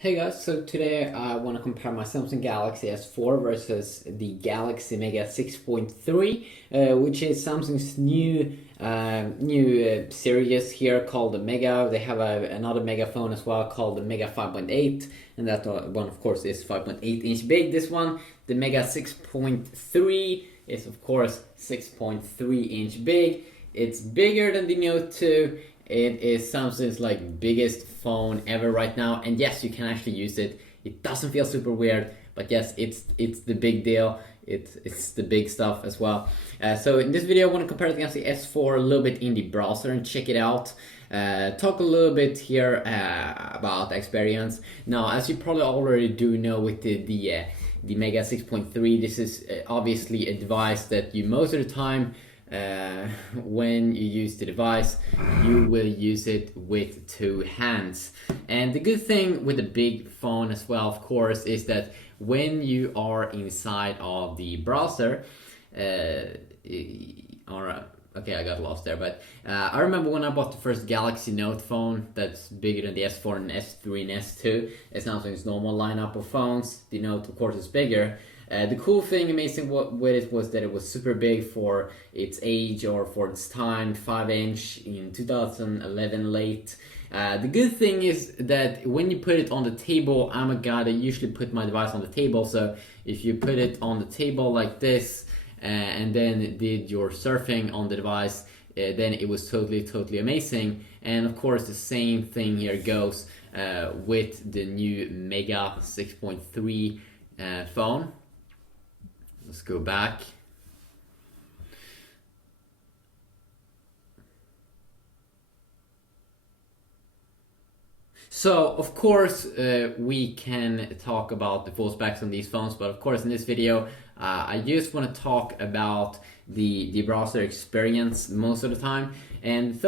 Hey guys, so today I want to compare my Samsung Galaxy S4 versus the Galaxy Mega 6.3, which is Samsung's new series here called the Mega. They have another Mega phone as well called the Mega 5.8, and that one of course is 5.8 inch big. This one, the Mega 6.3, is of course 6.3 inch big. It's bigger than the Note 2. It is Samsung's biggest phone ever right now, and yes, you can actually use it. It doesn't feel super weird, but yes, it's the big deal. It's the big stuff as well. So in this video, I want to compare it against the S4 a little bit in the browser and check it out. Talk a little bit here about the experience. Now, as you probably already do know with the Mega 6.3, this is obviously a device that you most of the time when you use the device, you will use it with two hands. And the good thing with a big phone as well, of course, is that when you are inside of the browser, okay, I got lost there, but I remember when I bought the first Galaxy Note phone that's bigger than the S4 and S3 and S2. It's Samsung's normal lineup of phones. The Note, of course, is bigger. The cool thing, amazing with it was that it was super big for its age or for its time, 5-inch in 2011 late. The good thing is that when you put it on the table, I'm a guy that usually put my device on the table, so if you put it on the table like this and then did your surfing on the device, then it was totally amazing. And of course the same thing here goes with the new Mega 6.3 phone. Let's go back. So, of course, we can talk about the full specs on these phones, but of course in this video, I just want to talk about the browser experience most of the time. And the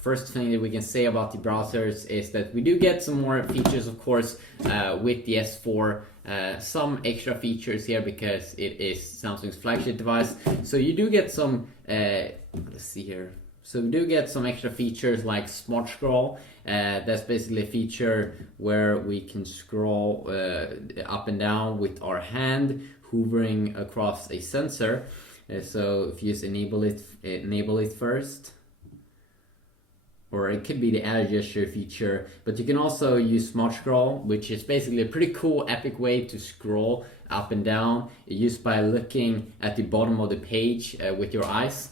first thing that we can say about the browsers is that we do get some more features, of course, with the S4. Some extra features here because it is Samsung's flagship device. So you do get some, let's see here. So we do get some extra features like Smart Scroll. That's basically a feature where we can scroll up and down with our hand, hovering across a sensor. So if you just enable it first, or it could be the add gesture feature, but you can also use Smart Scroll, which is basically a pretty cool, epic way to scroll up and down, used by looking at the bottom of the page with your eyes.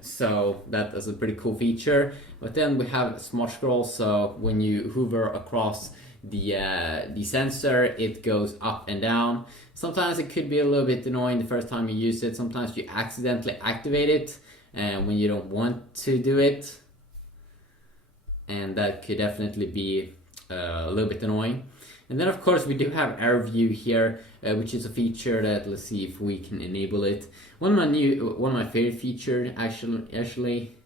So that is a pretty cool feature. But then we have Smart Scroll, so when you hover across the sensor, it goes up and down. Sometimes it could be a little bit annoying the first time you use it. Sometimes you accidentally activate it when you don't want to do it, and that could definitely be a little bit annoying. And then of course we do have Air View here, which is a feature that, let's see if we can enable it. One of my favorite features actually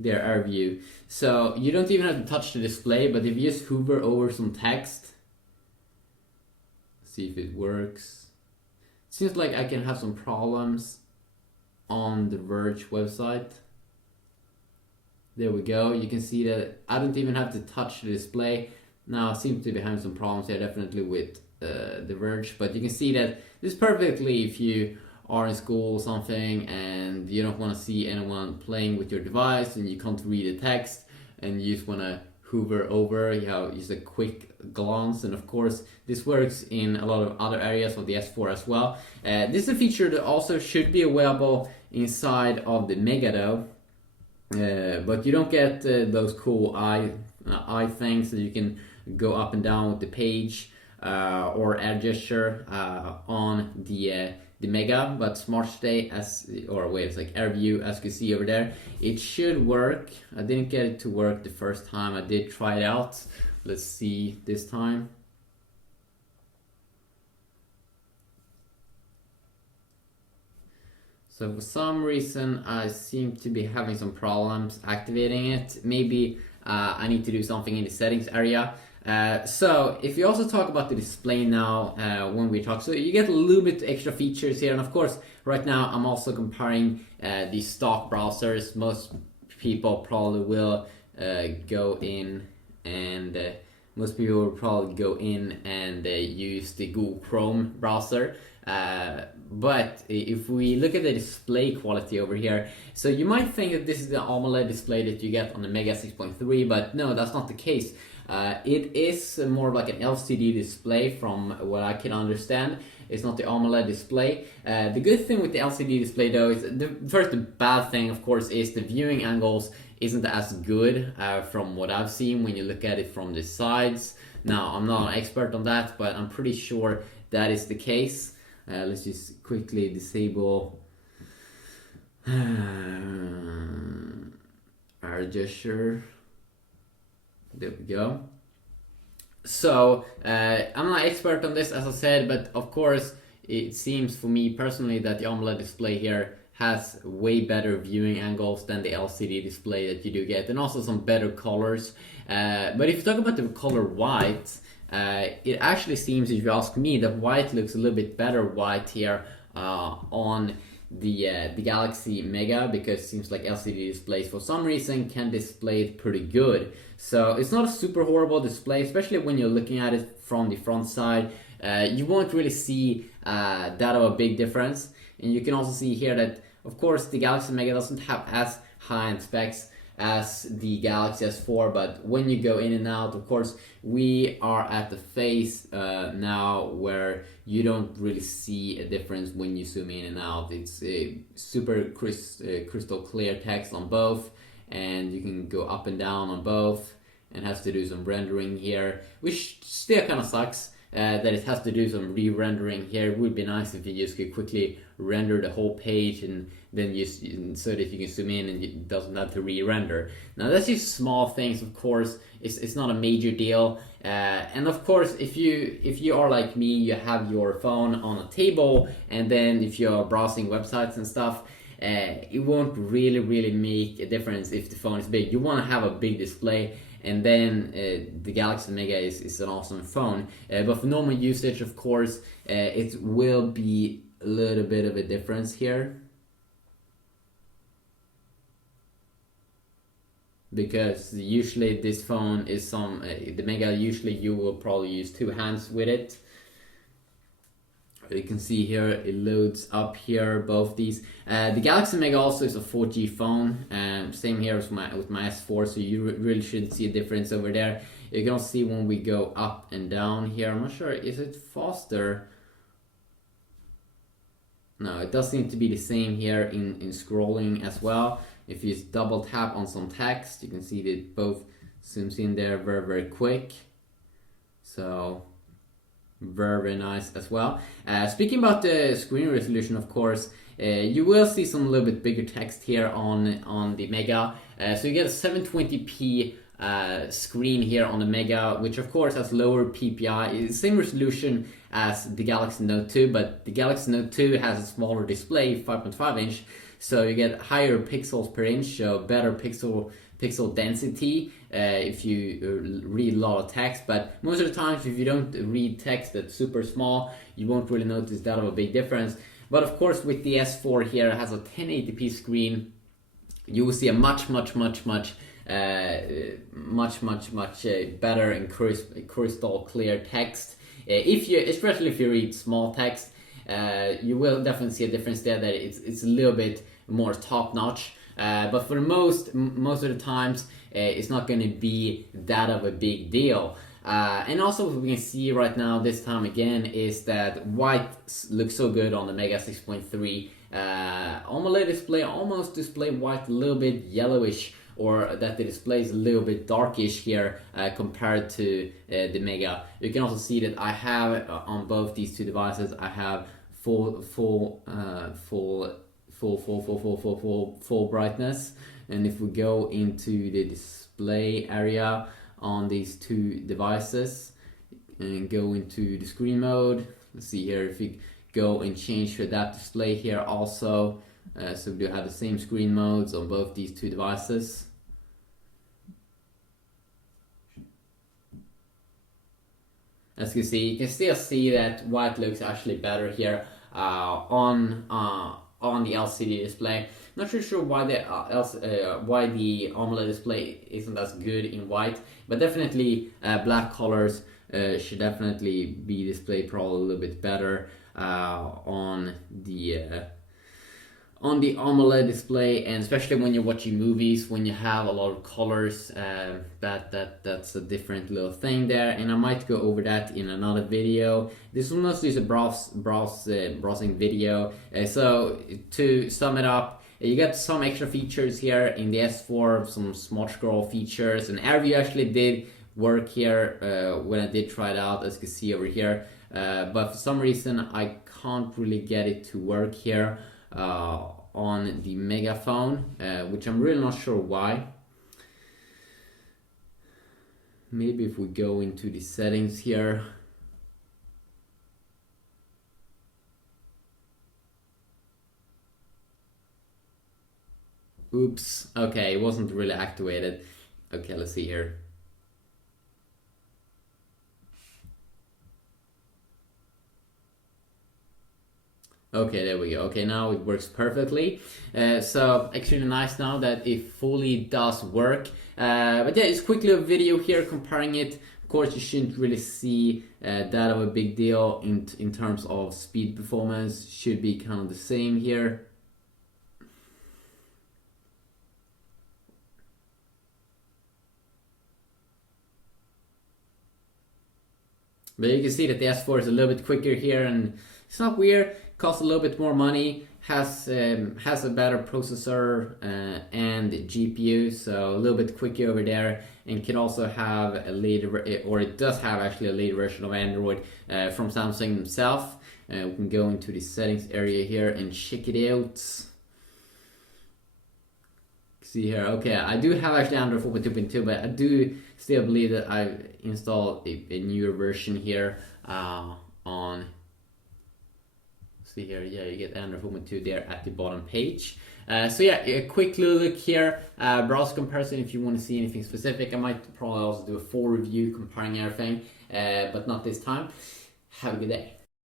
their Air View. So you don't even have to touch the display, but if you just hover over some text, see if it works. Seems like I can have some problems on the Verge website. There we go. You can see that I don't even have to touch the display. Now I seem to be having some problems here, definitely with the Verge, but you can see that this is perfectly if you are in school or something and you don't want to see anyone playing with your device and you can't read the text and you just want to hover over, you have just a quick glance. And of course this works in a lot of other areas of the S4 as well. This is a feature that also should be available inside of the Mega though. But you don't get those cool eye things that you can go up and down with the page or add gesture on the Mega. But Smart Stay it's like Air View, as you can see over there, it should work. I didn't get it to work the first time I did try it out. Let's see this time. So for some reason I seem to be having some problems activating it. Maybe I need to do something in the settings area. So if you also talk about the display now when we talk, so you get a little bit extra features here. And of course right now I'm also comparing the stock browsers. Most people probably will go in and most people will probably go in and use the Google Chrome browser. But if we look at the display quality over here, so you might think that this is the AMOLED display that you get on the Mega 6.3, but no, that's not the case. It is more like an LCD display from what I can understand. It's not the AMOLED display. The good thing with the LCD display though is, the bad thing of course is the viewing angles isn't as good from what I've seen when you look at it from the sides. Now, I'm not an expert on that, but I'm pretty sure that is the case. Let's just quickly disable our gesture. There we go. So I'm not an expert on this, as I said, but of course it seems for me personally that the AMOLED display here has way better viewing angles than the LCD display that you do get, and also some better colors. But if you talk about the color white, it actually seems, if you ask me, that white looks a little bit better white here on the Galaxy Mega, because it seems like LCD displays for some reason can display it pretty good. So it's not a super horrible display, especially when you're looking at it from the front side. You won't really see that of a big difference. And you can also see here that, of course, the Galaxy Mega doesn't have as high-end specs as the Galaxy S4, but when you go in and out, of course, we are at the phase now where you don't really see a difference when you zoom in and out. It's a super crystal clear text on both, and you can go up and down on both, and has to do some rendering here, which still kind of sucks. That it has to do some re-rendering here. It would be nice if you just could quickly render the whole page and then so that you can zoom in and it doesn't have to re-render. Now that's just small things, of course. It's not a major deal. And of course, if you are like me, you have your phone on a table, and then if you're browsing websites and stuff, it won't really make a difference if the phone is big. You want to have a big display. And then the Galaxy Mega is an awesome phone. But for normal usage, of course, it will be a little bit of a difference here. Because usually this phone is the Mega, usually you will probably use two hands with it. You can see here it loads up here, both these. The Galaxy Mega also is a 4G phone, same here with my S4, so you really shouldn't see a difference over there. You can also see when we go up and down here, I'm not sure, is it faster? No, it does seem to be the same here in scrolling as well. If you just double tap on some text, you can see that it both zooms in there very quick. So very nice as well. Speaking about the screen resolution, of course, you will see some little bit bigger text here on the Mega. So you get a 720p screen here on the Mega, which of course has lower PPI. It's the same resolution as the Galaxy Note 2, but the Galaxy Note 2 has a smaller display, 5.5 inch, so you get higher pixels per inch, so better pixel density if you read a lot of text. But most of the times, if you don't read text that's super small, you won't really notice that of a big difference. But of course, with the S4 here, it has a 1080p screen. You will see a much better and crystal clear text. Especially if you read small text, you will definitely see a difference there. That it's a little bit more top notch. But for most of the times, it's not going to be that of a big deal. And also what we can see right now this time again is that white looks so good on the Mega 6.3. AMOLED display almost display white a little bit yellowish, or that the display is a little bit darkish here compared to the Mega. You can also see that I have on both these two devices, I have full brightness. And if we go into the display area on these two devices and go into the screen mode, let's see here, if we go and change to that display here also, so we do have the same screen modes on both these two devices. As you can still see that white looks actually better here on the LCD display. Not really sure why why the AMOLED display isn't as good in white, but definitely black colors should definitely be displayed probably a little bit better on the AMOLED display, and especially when you're watching movies, when you have a lot of colors, that's a different little thing there, and I might go over that in another video. This will mostly is a browsing video. So to sum it up, you got some extra features here in the S4, some smart scroll features, and AirView actually did work here when I did try it out, as you can see over here, but for some reason I can't really get it to work here on the Megaphone, which I'm really not sure why. Maybe if we go into the settings here. Oops, okay, it wasn't really activated. Okay, let's see here. Okay, there we go. Okay, now it works perfectly. So actually nice now that it fully does work. But yeah, it's quickly a video here comparing it. Of course, you shouldn't really see that of a big deal in terms of speed performance. Should be kind of the same here. But you can see that the S4 is a little bit quicker here, and it's not weird. Costs a little bit more money, has a better processor and GPU, so a little bit quicker over there, and can also have a later, or it does have actually a later version of Android from Samsung themselves. We can go into the settings area here and check it out. See here, okay, I do have actually Android 4.2.2, but I do still believe that I've installed a newer version here on. See here, yeah, you get Android 4.2 there at the bottom page. So yeah, a quick little look here, browser comparison if you want to see anything specific. I might probably also do a full review comparing everything, but not this time. Have a good day.